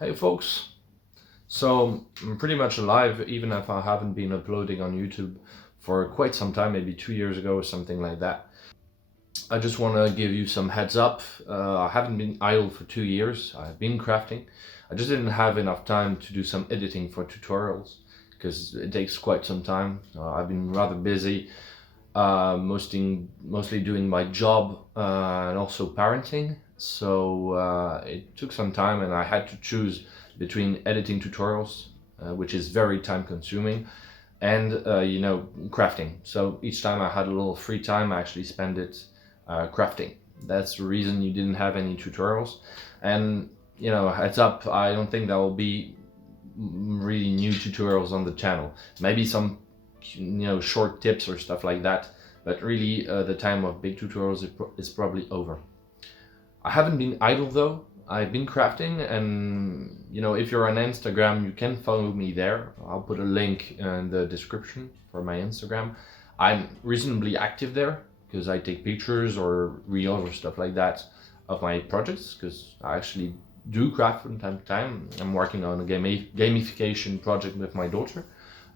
Hey folks, so I'm pretty much alive even if I haven't been uploading on YouTube for quite some time, maybe 2 years ago or something like that. I just want to give you some heads up. I haven't been idle for 2 years, I've been crafting. I just didn't have enough time to do some editing for tutorials because it takes quite some time. I've been rather busy, mostly doing my job and also parenting. So it took some time and I had to choose between editing tutorials, which is very time consuming, and crafting. So each time I had a little free time, I actually spent it crafting. That's the reason you didn't have any tutorials. And heads up, I don't think there will be really new tutorials on the channel. Maybe some short tips or stuff like that, but really the time of big tutorials is probably over. I haven't been idle though. I've been crafting, and if you're on Instagram, you can follow me there. I'll put a link in the description for my Instagram. I'm reasonably active there because I take pictures or reels or stuff like that of my projects, because I actually do craft from time to time. I'm working on a gamification project with my daughter,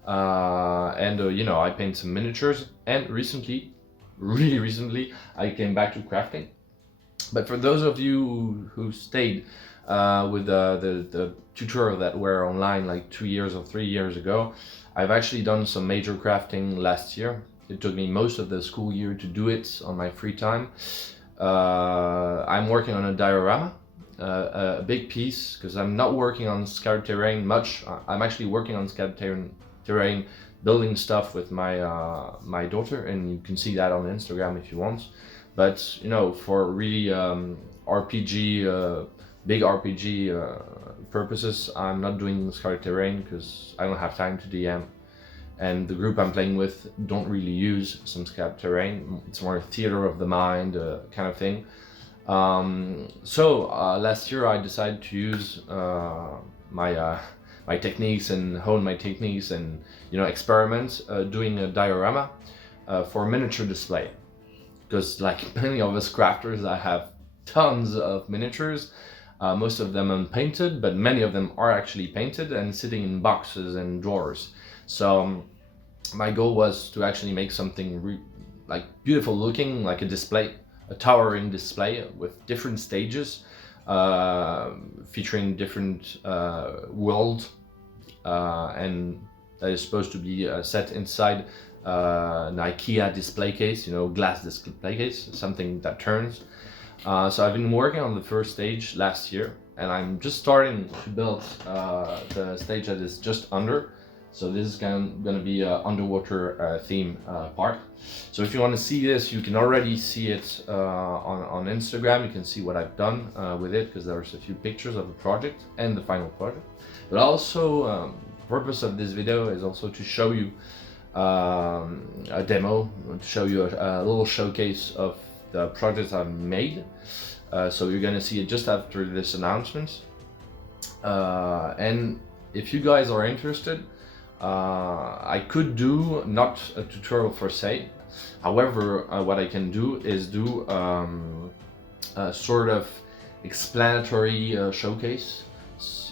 and I paint some miniatures, and really recently, I came back to crafting. But for those of you who stayed with the tutorial that were online like 2 years or 3 years ago, I've actually done some major crafting last year. It took me most of the school year to do it on my free time. I'm working on a diorama, a big piece, because I'm not working on scattered terrain much. I'm actually working on scattered terrain, building stuff with my daughter, and you can see that on Instagram if you want. But for really RPG, big RPG purposes, I'm not doing scattered terrain because I don't have time to DM, and the group I'm playing with don't really use some scattered terrain. It's more theater of the mind kind of thing. So last year I decided to use my techniques and hone my techniques and experiment doing a diorama for miniature display. Because like many of us crafters, I have tons of miniatures, most of them unpainted, but many of them are actually painted and sitting in boxes and drawers. So my goal was to actually make something like beautiful looking, like a display, a towering display with different stages, featuring different world, and that is supposed to be set inside an IKEA display case, glass display case, something that turns. So I've been working on the first stage last year, and I'm just starting to build the stage that is just under. So this is going to be an underwater theme part. So if you want to see this, you can already see it on Instagram. You can see what I've done with it, because there's a few pictures of the project and the final project. But also, the purpose of this video is also to show you a demo, to show you a little showcase of the projects I've made. So you're gonna see it just after this announcement. And if you guys are interested, I could do not a tutorial per se. However, what I can do is do a sort of explanatory showcase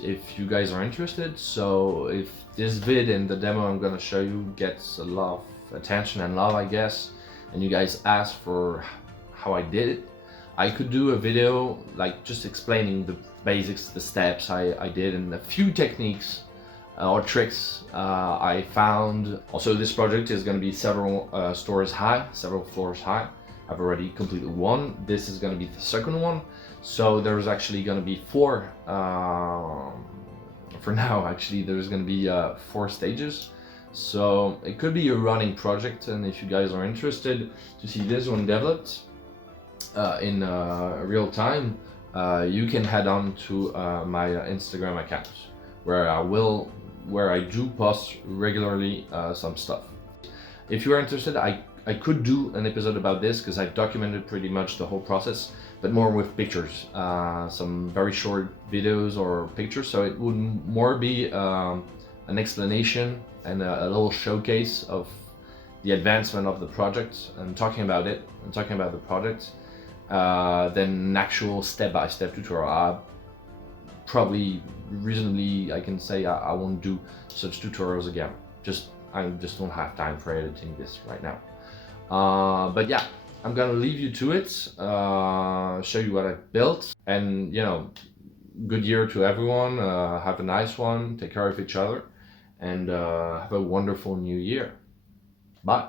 if you guys are interested. So if this vid and the demo I'm gonna show you gets a lot of attention and love, I guess, and you guys ask for how I did it, I could do a video like just explaining the basics, the steps I did, and a few techniques or tricks I found. Also, this project is going to be several floors high. I've already completed one. This is going to be the second one. So there's actually going to be four. For now, actually, there's going to be 4 stages. So it could be a running project, and if you guys are interested to see this one developed in real time, you can head on to my Instagram account, where I do post regularly some stuff. If you are interested, I could do an episode about this, because I've documented pretty much the whole process, but more with pictures, some very short videos or pictures. So it would more be an explanation and a little showcase of the advancement of the project and talking about it and talking about the project, than an actual step-by-step tutorial. probably reasonably I can say I won't do such tutorials again. I just don't have time for editing this right now. But yeah, I'm gonna leave you to it, show you what I built, and good year to everyone. Have a nice one, take care of each other, and have a wonderful new year. Bye.